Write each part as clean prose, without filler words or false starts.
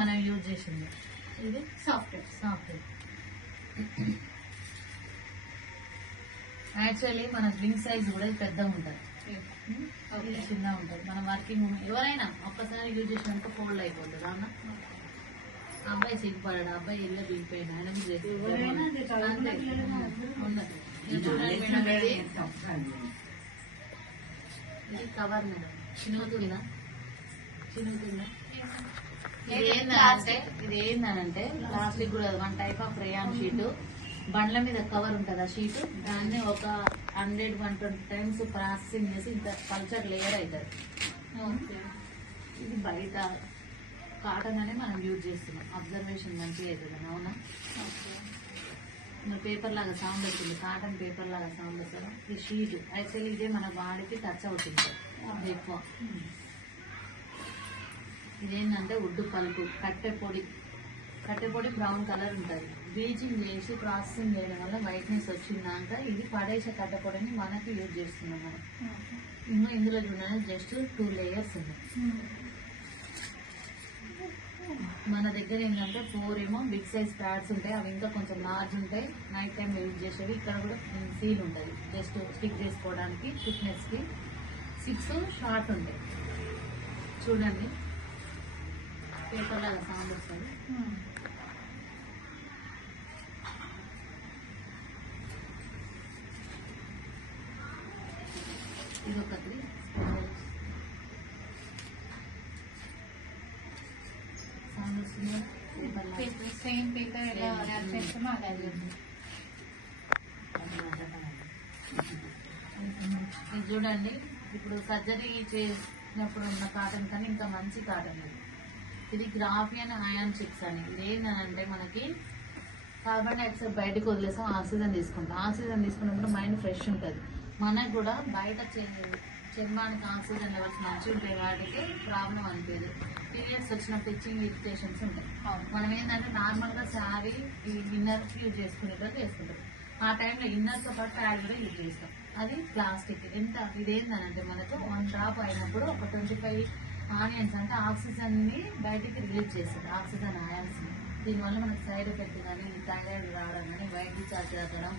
మనం యూజ్ చేసింది ఇది సాఫ్ట్వేర్ యాక్చువల్లీ మన స్వింగ్ సైజ్ కూడా పెద్దగా ఉంటుంది, ఇది చిన్నగా ఉంటుంది. మన వర్కింగ్ ఎవరైనా ఒక్కసారి యూజ్ చేసినాక ఫోల్డ్ అయిపోతుంది. అన్న అబ్బాయి సిగ్గుపడాడు, అబ్బాయి ఇల్లు దిగిపోయినా ఆయన ఇది కవర్ మేడం చినుగుతుందా ఇది ఏంటంటే ప్లాస్టిక్ కూడా one type of rayon sheet, బండ్ల మీద కవర్ ఉంటుంది ఆ షీట్, దాన్ని ఒక 100-120 టైమ్స్ ప్రాసెసింగ్ చేసి ఇంత కల్చర్ లేయర్ అవుతుంది. ఇది బయట కాటన్ అనే మనం యూజ్ చేస్తున్నాం, అబ్జర్వేషన్ మంచిగా అవుతుంది. అవునా మన పేపర్ లాగా సౌండ్ వచ్చింది, కాటన్ పేపర్ లాగా సౌండ్ వస్తుంది. ఈ షీట్ యాక్చువల్లీ ఇదే మన బాడీకి టచ్ అవుతుంది ఎక్కువ. ఇదేంటంటే వుడ్ పల్పు, కట్టెపొడి బ్రౌన్ కలర్ ఉంటుంది. బ్లీచింగ్ చేసి ప్రాసెసింగ్ చేయడం వల్ల వైట్నెస్ వచ్చిందాక ఇది పడేసే కట్టెపొడిని మనకి యూజ్ చేస్తున్నాం మనం. ఇంకా ఇందులో చూడండి జస్ట్ 2 లేయర్స్ ఉన్నాయి. మన దగ్గర ఏంటంటే 4 ఏమో బిగ్ సైజ్ ప్యాడ్స్ ఉంటాయి, అవి ఇంకా కొంచెం లార్జ్ ఉంటాయి, నైట్ టైం యూజ్ చేసేవి. ఇక్కడ కూడా సీల్ ఉంటుంది జస్ట్ స్టిక్ చేసుకోవడానికి, థిక్నెస్కి. 6 షార్ట్ ఉంటాయి. చూడండి పేపర్ లాగా సౌండ్ వస్తుంది. ఇది ఒకటి సౌండ్ వస్తుంది. సేమ్ పేపర్ ఎలా చేస్తామో అలాగే ఇది చూడండి. ఇప్పుడు సర్జరీ చేసినప్పుడు ఉన్న కాటన్ కానీ ఇంకా మంచి కాటన్ ఇది గ్రాఫియన్ అయాన్ చిప్స్ అని. ఇది ఏంటంటే మనకి కార్బన్ డైఆక్సైడ్ బయటకు వదిలేసాం, ఆక్సిజన్ తీసుకుంటాం. ఆక్సిజన్ తీసుకున్నప్పుడు మైండ్ ఫ్రెష్ ఉంటుంది. మనకు కూడా బయట చర్మానికి ఆక్సిజన్ లెవెల్స్ మంచిగా ఉంటాయి, వాటికి ప్రాబ్లం అనిపించదు. పీరియడ్స్ వచ్చినప్పుడు ఇచ్చింగ్ ఇరిటేషన్స్ ఉంటాయి. మనం ఏంటంటే నార్మల్గా శారీ ఈ ఇన్నర్స్ యూజ్ చేసుకునేటట్టు వేసుకుంటాం. ఆ టైంలో ఇన్నర్తో పాటు ప్యాడ్ కూడా యూజ్ చేస్తాం. అది ప్లాస్టిక్. ఇదేంటంటే మనకు 1 డ్రాప్ అయినప్పుడు ఒక 25 ఆనియన్స్ అంటే ఆక్సిజన్ని బయటికి రిలీజ్ చేస్తుంది, ఆక్సిజన్ ఆయాన్స్. దీనివల్ల మనకు సైడ్ ఎఫెక్ట్ కానీ థైరాయిడ్ రావడం కానీ, వైట్ డిశ్చార్జ్ తగ్గడం,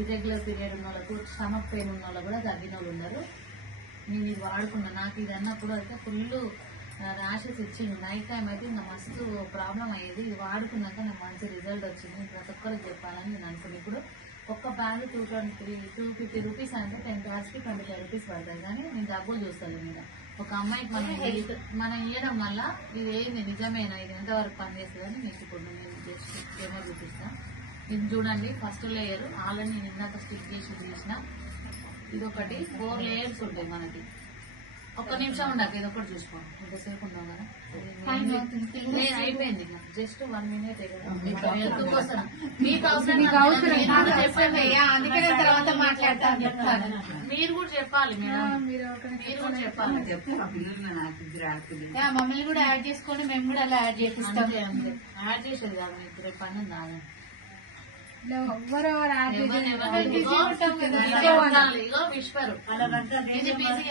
ఇర్రెగ్యులర్ పీరియడ్ ఉన్న వాళ్ళకు, స్టమక్ పెయిన్ ఉన్న వాళ్ళు కూడా తగ్గిన వాళ్ళు ఉన్నారు. నేను ఇది వాడుకున్నాను. నాకు ఇది అన్నప్పుడు అయితే ఫుల్ ర్యాషెస్ ఇచ్చింది. నైట్ టైం అయితే ఇంకా మస్తు ప్రాబ్లం అయ్యేది. ఇది వాడుకున్నాక నాకు మంచి రిజల్ట్ వచ్చింది. ప్రతి ఒక్కరికి చెప్పాలని నేను అనుకున్నాను. ఇప్పుడు ఒక్క బ్యాగ్ 250 రూపీస్ అంటే 10 బ్యాగ్స్కి 25 రూపీస్ పడతాయి. కానీ నేను డబ్బులు చూస్తాను మీద ఒక అమ్మాయికి మనం ఇవ్వడం వల్ల ఇది ఏంది నిజమేనా, ఇది ఎంతవరకు పనిచేస్తుందని మీకు ఇప్పుడు నేను జస్ట్ డెమో చూపిస్తాను. ఇది చూడండి ఫస్ట్ లేయర్ ఆల్రెడీ నేను ఇందాక స్టిక్ చేసి తీసిన. ఇది ఒకటి 4 లేయర్స్ ఉంటాయి మనకి. ఒక్క నిమిషం ఉండక ఇది ఒకటి చూసుకోండి, ఎంతసేపు ఉన్నావు కదా. అయిపోయింది జస్ట్ 1 మినిట్. మీకు అవసరం మీరు కూడా చెప్పాలి, మీరు కూడా చెప్పాలి. మమ్మల్ని కూడా యాడ్ చేసుకోండి, మేము కూడా అలా యాడ్ చేపిస్తాం. యాడ్ చేసేది కాదు మీకు రేపు పని రాదు. విశ్వరు ఇది బిజీ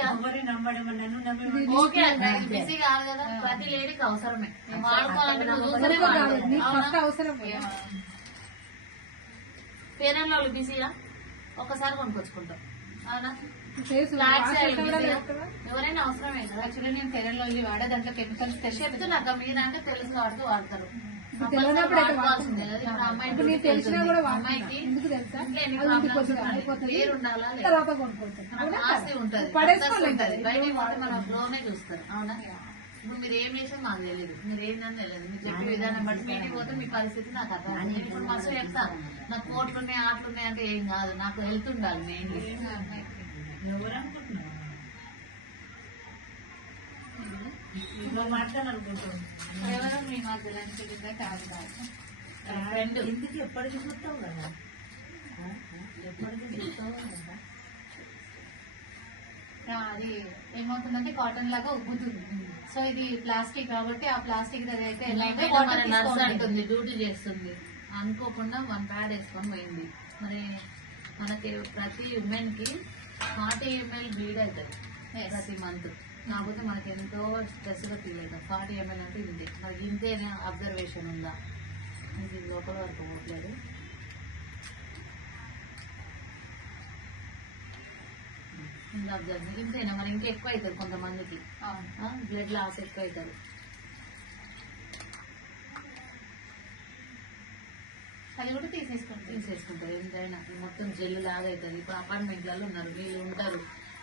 ఓకే బిజీ కాదు కదా, ప్రతి లేడీకి అవసరమే. పేరెంట్ వాళ్ళు బిజీయా, ఒక్కసారి కొనుక్కొచ్చుకుంటాం. ఎవరైనా అవసరమే కదా. యాక్చువల్లీ నేను తెలంగాణ వాడే దాంట్లో కెమికల్స్ చెప్తున్నాక మీరు అంటే తెలుసు కాబట్టి వాడతారు. అమ్మాయికి పేరు ఉండాలా, ఆస్తి ఉంటుంది, బయటికి పోతే మనం ఫ్లోనే చూస్తారు. అవునా, ఇప్పుడు మీరు ఏం చేసారు మాకు తెలియదు, మీరు ఏందని తెలియదు. మీరు చెప్పే విధానం బట్టి బయటికి పోతే మీ పరిస్థితి నాకు అర్థం. నేను ఇప్పుడు మస్తు చెప్తాను, నాకు కోట్లున్నాయి ఆటలున్నాయి అంటే ఏం కాదు, నాకు హెల్త్ ఉండాలి మెయిన్లీ. ఎవరో మీ మధ్యలో కాదు ఫ్రెండ్ ఎందుకు ఎప్పటికీ చూస్తావు కదా, ఎప్పటికీ చూస్తావు కదా. అది ఏమవుతుందంటే కాటన్ లాగా ఉబ్బుతుంది. సో ఇది ప్లాస్టిక్ కాబట్టి ఆ ప్లాస్టిక్ అయితే నర్స్ అంటుంది డ్యూటీ చేస్తుంది అనుకోకుండా 1 ప్యాడ్ వేసుకొని పోయింది. మరి మనకి ప్రతి ఉమెన్ కి 40 ml బ్లీడ్ అవుతుంది ప్రతి మంత్. కాకపోతే మనకి ఎంతో స్ట్రెస్గా ఫీల్ అవుతాం. 40 ml అంటే ఇంతే, మనకి ఇంతేనే అబ్జర్వేషన్ ఉందా, ఇది లోపల వరకు పోవట్లేదు. ఇంకా అబ్జర్వేషన్ ఇంతేనా, మరి ఇంకా ఎక్కువ అవుతుంది కొంతమందికి, బ్లడ్ లాస్ ఎక్కువ అవుతుంది. అది కూడా తీసేసుకుంటారు ఎంతైనా, మొత్తం జెల్ లాగా అవుతుంది. ఇప్పుడు అపార్ట్మెంట్లలో ఉన్నారు, వీళ్ళు ఉంటారు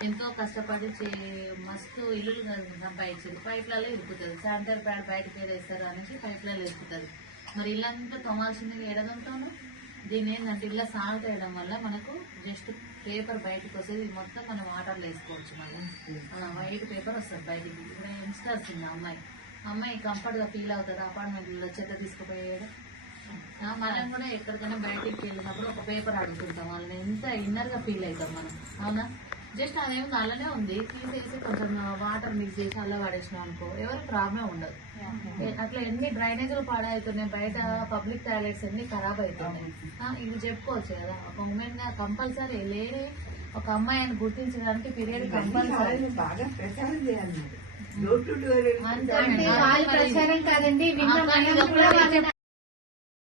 ఎంతో కష్టపడి మస్తు ఇల్లులు సంపాదించారు, పైప్లలో ఇరుకుతుంది. శానిటరీ ప్యాడ్ బయటకు వేస్తారు అనేసి పైప్లలో ఇరుకుతుంది. మరి ఇల్లంతా తోమాల్సింది ఎడదంతాను. దీన్ని ఏంటంటే ఇలా సాల్ట్ వేయడం వల్ల మనకు జస్ట్ పేపర్ బయటకు వస్తుంది. ఇది మొత్తం మనం వాటర్లో వేసుకోవచ్చు. మళ్ళీ వైట్ పేపర్ వస్తుంది బయటికి. ఇప్పుడు యంగ్స్టర్స్ ఉంది అమ్మాయి కంఫర్ట్గా ఫీల్ అవుతుంది అపార్ట్మెంట్లో చెత్త తీసుకుపోయేయడం. మనం కూడా ఎక్కడికైనా బయటికి వెళ్ళినప్పుడు ఒక పేపర్ అడుగుతుంటాం, వాళ్ళని ఎంత ఇన్నర్గా ఫీల్ అవుతాం మనం, అవునా? జస్ట్ అదేమి అలానే ఉంది, తీసేసి కొంచెం వాటర్ మిక్స్ చేసి అలా పడేసినాం అనుకో, ఎవరికి ప్రాబ్లం ఉండదు. అట్లా ఎన్ని డ్రైనేజీలు పాడవుతున్నాయి బయట, పబ్లిక్ టాయిలెట్స్ అన్ని ఖరాబ్ అవుతున్నాయి. ఇది చెప్పుకోవచ్చు కదా, ఒక ఉమెన్ గా కంపల్సరీ లేని ఒక అమ్మాయిని గుర్తించడానికి పీరియడ్ కంపల్సరీ బాగా ప్రచారం చేయాలి. డోర్ టు డోర్ ప్రచారం కాదండి,